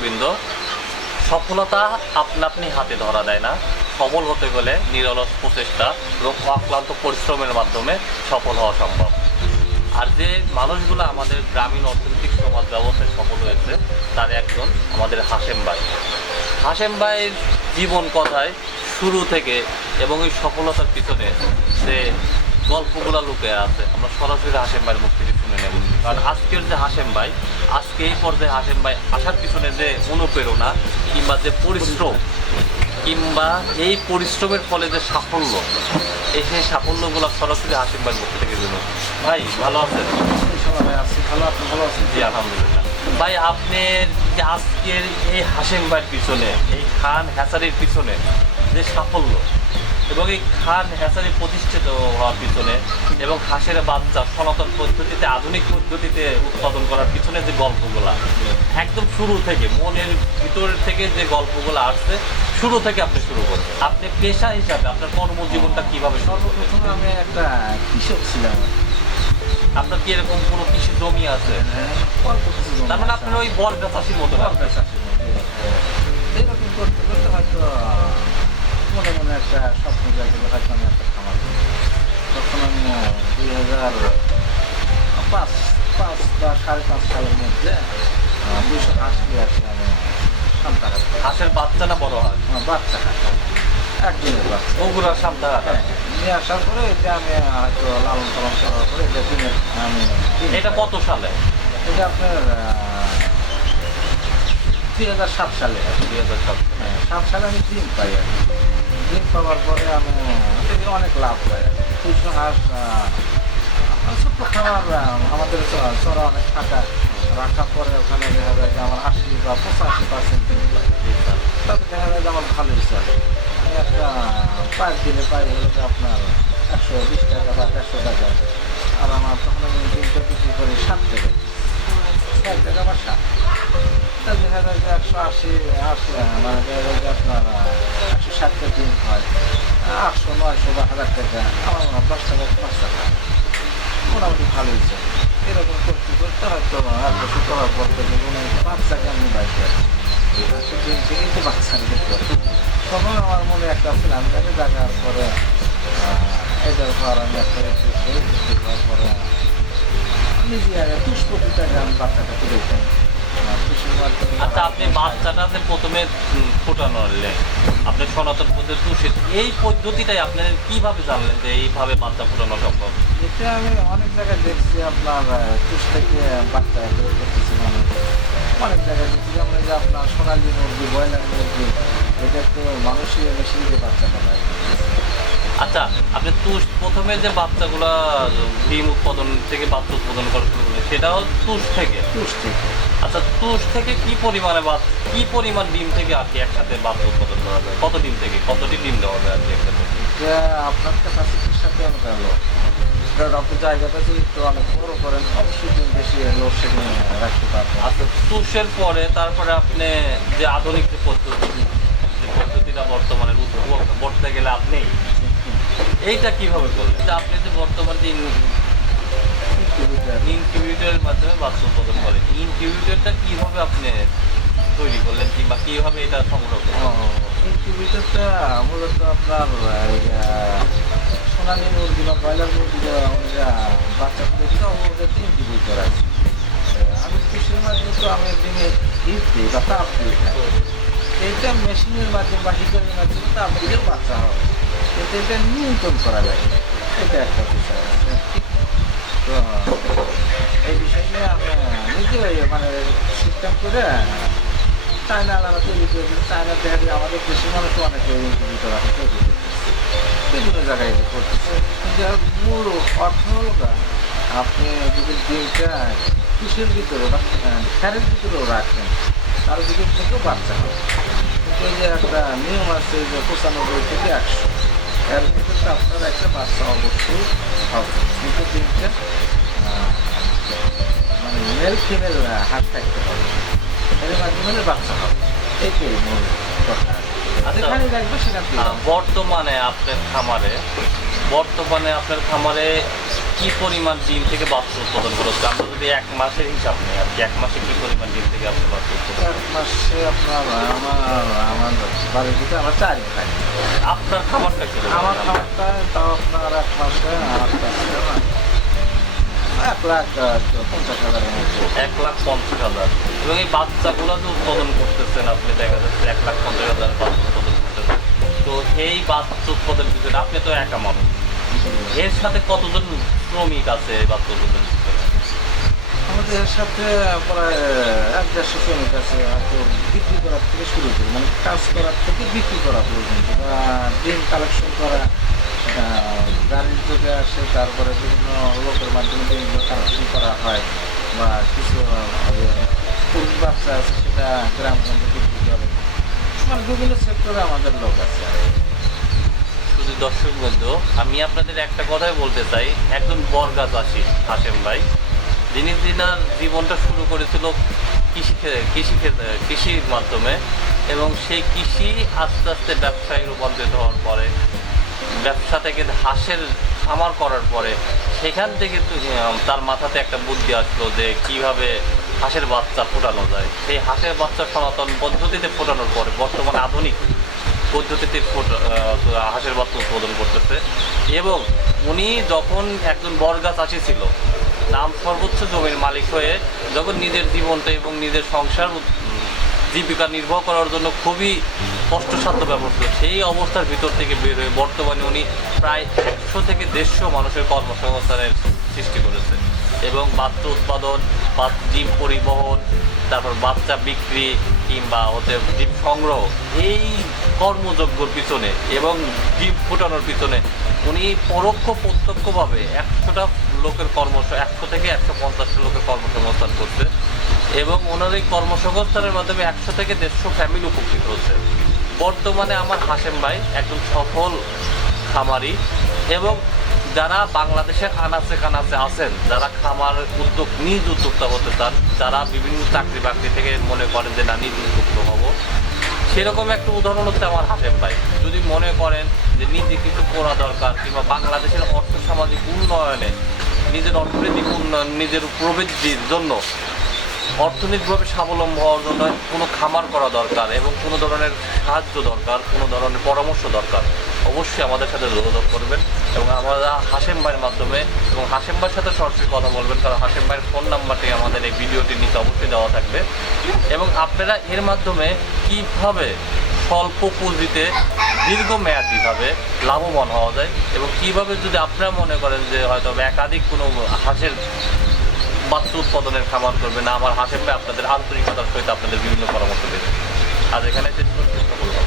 বৃন্দ, সফলতা আপনা আপনি হাতে ধরা দেয় না। সফল হতে গেলে নিরলস প্রচেষ্টা এবং অক্লান্ত পরিশ্রমের মাধ্যমে সফল হওয়া সম্ভব। আর যে মানুষগুলো আমাদের গ্রামীণ অর্থনৈতিক সমাজ ব্যবস্থায় সফল হয়েছে, তার একজন আমাদের হাসেম ভাই। হাসেম ভাইয়ের জীবন কথায় শুরু থেকে এবং এই সফলতার পিছনে গল্পগুলো লুকে আছে। আমরা সরাসরি হাসেম ভাইয়ের মুখ থেকে শুনে নেব। কারণ আজকের যে হাসেম ভাই, আজকে এই পর্যায়ে হাসেম ভাই আসার পিছনে যে অনুপ্রেরণা কিংবা যে পরিশ্রম, কিংবা এই পরিশ্রমের ফলে যে সাফল্য, এই সেই সাফল্যগুলো সরাসরি হাসিম ভাইয়ের মুখ থেকে জন্য ভাই, ভালো আছেন? ভালো আপনি ভালো আছেন জি, আলহামদুলিল্লাহ। ভাই আপনার যে আজকের এই হাসিম ভাইয়ের পিছনে, এই খান হ্যাসারির পিছনে যে সাফল্য এবং এই খান হ্যাসারি প্রতিষ্ঠিত হওয়ার পিছনে এবং হাঁসের বাচ্চা সনাতন পদ্ধতিতে আধুনিক পদ্ধতিতে উৎপাদন করার পিছনে যে গল্পগুলা একদম শুরু থেকে মনের ভিতর থেকে যে গল্পগুলো আসছে শুরু থেকে আপনি শুরু করছেন আপনি পেশা হিসাবে আপনার কর্মজীবনটা কীভাবে করবেন সর্বপ্রথমে আমি একটা কৃষক ছিলাম আপনার কি এরকম কোনো কৃষি জমি আছে হ্যাঁ, তার মানে। আপনার ওই বরগা চাষির মতো? অল্প চাষের। এরকম করতে করতে হয়তো মনে মনে একটা স্বপ্ন জাগলো হয়তো আমি একটা খামার। তখন আমি দুই হাজার পাঁচ পাঁচ বা সাড়ে পাঁচ সালের মধ্যে দুইশো হাঁস নিয়ে আসি আমি সান্তাহাট হাঁসের বাচ্চা না বড় হয় বাচ্চা হাঁস একদিনের বাচ্চা সান্তাহাট হ্যাঁ, নিয়ে আসার পরে এটা আমি হয়তো লালন পালন করার পরে এটা দিনে আমি এটা কত সালে এটা আপনার দুই হাজার সাত সালে দুই হাজার সাত। হ্যাঁ, সাত সালে আমি ডিম পাই আর। ডিম পাওয়ার পরে আমি অনেক লাভ পাই আর কি। দুইশো হাঁস ছোট্ট খাবার আমাদের চড়া অনেক ফাঁকা রাখার পরে ওখানে দেখা যায় যে আমার আশি বা পঁচাশি পার্সেন্ট ডিম পাই তাতে দেখা যায় যে আমার ভালোই চলে। আমি একটা পাইপ দিলে পাই হলো আপনার একশো বিশ টাকা বা দেড়শো টাকা। আর আমার তখন আমি ডিমটা বিক্রি করি ষাট টাকা। ষাট টাকা বা ষাট। তা দেখা যায় যে একশো আশি আশি মানে দেখা যায় যে আপনার একশো ষাটটা ডিম হয়। আটশো, নয়শো বা হাজার টাকা আমার মনে হয় দশ টাকা, পাঁচ টাকা। মোটামুটি ভালোই চলে এরকম করতে করতে হয়তো এক বছর করার পর থেকে মনে হয় বাচ্চাকে আমি বাইকে আসি ডিম থেকেই তো বাচ্চা নিতে তখন আমার মনে একটা প্ল্যান থাকে দেখার পরে এটার পর আমি একটা পরে, নিজে আগে পুষ্পতি টাকা আমি বাচ্চাটা মাধ্যমে আচ্ছা আপনি বাচ্চাটাতে প্রথমে ফোটানো নিলেন আপনি সনাতন পদ্ধতি তুষে এই পদ্ধতিটাই আপনি কীভাবে জানলেন যে এইভাবে বাচ্চা ফোটানো সম্ভব? এটা আমি অনেক জায়গায় দেখছি আপনার তুষ থেকে বাচ্চা করতেছি মানে। অনেক জায়গায় দেখছি যেমন যে আপনার সোনালি মুরগি ব্রয়লার মুরগি এটা তো মানুষই মেশিন দিয়ে বাচ্চা পাঠায় আচ্ছা আপনি তুষ প্রথমে যে বাচ্চাগুলা ডিম উৎপাদন থেকে বাচ্চা উৎপাদন করা শুরু করলেন সেটাও তুষ থেকে? তুষ থেকে। আচ্ছা তুষ থেকে কি পরিমাণে বাচ্চা কি পরিমাণ ডিম থেকে আর কি একসাথে বাচ্চা উৎপাদন করা যায়? কত ডিম থেকে কতটি ডিম দেওয়া যায় আর কি একসাথে? আপনার ক্যাপাসিটির সাথে আমি গেল আপনি জায়গাটা অনেক বড় করেন অবশ্যই দিন বেশি লোডশেডিং রাখতে পারবেন। আচ্ছা তুষের পরে তারপরে আপনি যে আধুনিক যে পদ্ধতি যে পদ্ধতিটা বর্তমানে উদ্ভব করতে গেলে আপনি এইটা কীভাবে করলেন? যে আপনি যে বর্তমান যে ইনকিউবেটরের মাধ্যমে বাচ্চা উৎপাদন করেন। ইনকিউবেটরটা কীভাবে আপনি তৈরি করলেন কিংবা কীভাবে এটা সংগ্রহ করলেন? ইনকিউবেটরটা মূলত আপনার সোনালী মুরগি বা ব্রয়লার মুরগি আমরা বাচ্চা দিলে ওদের ইনকিউবেটর আছে। আমি কৃষির মাধ্যমে আমি দিনে হিট দিই বা তাপ দিই। এটা মেশিনের মাধ্যমে বা হিটারের মাধ্যমে তাপ দিলে বাচ্চা হবে কিন্তু এটা নিয়ন্ত্রণ করা লাগে এটা একটা বিষয় আছে। তো এই বিষয় নিয়ে আমি নিজেই মানে সিস্টেম করে চায়না আলাদা তৈরি করে চায়না দেখা আমাদের দেশের মানুষ অনেকে তৈরি বিভিন্ন জায়গায় করতেছে এর মূল অর্থ হলো আপনি যদি ডিমটা কিসের ভিতরে বা ফ্যানের ভিতরেও রাখেন তার ভিতর থেকেও বাচ্চা হবে কিন্তু যে একটা নিয়ম আছে যে পঁচানব্বই থেকে একশো। এর ভিতরে আপনার একটা বাচ্চা অবশ্যই। হবে কিন্তু ডিমটা মানে মেল ফিমেল হাত থাকতে হবে। এর মাধ্যমে বাচ্চা হবে। এটাই মূল কথা। আহ, বর্তমানে আপনার খামারে বর্তমানে আপনার খামারে কি পরিমাণ ডিম থেকে বাচ্চা উৎপাদন করেছে আমরা যদি এক মাসের হিসাব নেই আর কি এক মাসে কি পরিমাণ ডিম থেকে আপনি বাচ্চা উৎপাদন এক মাসে আপনার আমার আমার বাড়ির দিকে আমরা চারি খাই আপনার খামারটা কি? আমার খাবারটা তাও আপনার এক মাসে আমার এক লাখ পঞ্চাশ হাজারের মতো। এক লাখ পঞ্চাশ হাজার। এবং এই বাচ্চাগুলো যে উৎপাদন করতেছেন আপনি দেখা যাচ্ছে এক লাখ পঞ্চাশ হাজার বাচ্চা উৎপাদন করতেছেন। তো এই বাচ্চা উৎপাদন পিছনে আপনি তো একা মানুষ। এর সাথে কতজন শ্রমিক আছে উৎপাদন পিছনে আমাদের এর সাথে প্রায় এক দেড়শো শ্রমিক আছে, হয়তো বিক্রি করার থেকে শুরু করি মানে কাজ করার থেকে বিক্রি করা পর্যন্ত, বা ডিম কালেকশন করা গাড়ির যোগে আসে, তারপরে বিভিন্ন লোকের মাধ্যমে ডিমগুলো কালেকশন করা হয়, বা কিছু বাচ্চা আছে, সেটা গ্রামগঞ্জে বিক্রি করে মানে বিভিন্ন সেক্টরে আমাদের লোক আছে। শুধু দর্শক বন্ধু, আমি আপনাদের একটা কথাই বলতে চাই। একজন বরগা চাষি হাসেম ভাই, যিনি তিনার জীবনটা শুরু করেছিল কৃষি ক্ষে- কৃষি কৃষির মাধ্যমে এবং সেই কৃষি আস্তে আস্তে ব্যবসায় রূপান্তরিত হওয়ার পরে, ব্যবসা থেকে হাঁসের খামার করার পরে, সেখান থেকে তার মাথাতে একটা বুদ্ধি আসলো যে কীভাবে হাঁসের বাচ্চা ফোটানো যায়। সেই হাঁসের বাচ্চা সনাতন পদ্ধতিতে ফোটানোর পরে বর্তমানে আধুনিক। পদ্ধতিতে হাঁসের বাচ্চা উৎপাদন করতেছে। এবং উনি যখন একজন বর্গা চাষি ছিল, নাম সর্বোচ্চ জমির মালিক হয়ে যখন নিজের জীবনটা এবং নিজের সংসার জীবিকা নির্বাহ করার জন্য খুবই কষ্টসাধ্য ছিল, সেই অবস্থার ভিতর থেকে বের হয়ে বর্তমানে উনি প্রায় একশো থেকে দেড়শো মানুষের কর্মসংস্থানের সৃষ্টি করেছে। এবং বাচ্চা উৎপাদন, বা ডিম পরিবহন, তারপর বাচ্চা বিক্রি কিংবা হচ্ছে ডিম সংগ্রহ, এই কর্মযজ্ঞর পিছনে এবং ডিম ফোটানোর পিছনে উনি পরোক্ষ প্রত্যক্ষভাবে একশোটা লোকের কর্ম একশো থেকে একশো পঞ্চাশটা লোকের কর্মসংস্থান করছে এবং ওনার এই কর্মসংস্থানের মাধ্যমে একশো থেকে দেড়শো ফ্যামিলি উপকৃত হচ্ছে। বর্তমানে আমার হাসেম ভাই একজন সফল খামারি এবং যারা বাংলাদেশের আনাচে কানাচে আছেন, যারা খামার উদ্যোগ, নিজ উদ্যোক্তা হতে চান যারা বিভিন্ন চাকরি বাকরি থেকে মনে করেন যে, না, নিজ উদ্যোক্ত হব। সেরকম একটা উদাহরণ হচ্ছে আমার হাসেম ভাই। যদি মনে করেন যে নিজে কিছু করা দরকার কিংবা বাংলাদেশের অর্থ সামাজিক উন্নয়নে নিজের অর্থনৈতিক উন্নয়ন, নিজের প্রবৃদ্ধির জন্য অর্থনৈতিকভাবে স্বাবলম্বী হওয়ার জন্য কোনো খামার করা দরকার এবং কোনো ধরনের সাহায্য দরকার, কোনো ধরনের পরামর্শ দরকার। অবশ্যই আমাদের সাথে যোগাযোগ করবেন এবং আমরা হাসেম ভাইয়ের মাধ্যমে এবং হাসেম ভাইয়ের সাথে সরাসরি কথা বলবেন, কারণ হাসেম ভাইয়ের ফোন নাম্বারটি আমাদের এই ভিডিওটি নিচে অবশ্যই দেওয়া থাকবে এবং আপনারা এর মাধ্যমে কীভাবে স্বল্প পুঁজিতে দীর্ঘমেয়াদীভাবে লাভবান হওয়া যায় এবং কীভাবে যদি আপনারা মনে করেন যে হয়তো একাধিক কোনো হাঁসের বাচ্চা উৎপাদনের খামার করবে না আমার ভাই আপনাদের আন্তরিকতার সহিত আপনাদের বিভিন্ন পরামর্শ দেবে আজ এখানে সকল ভালো।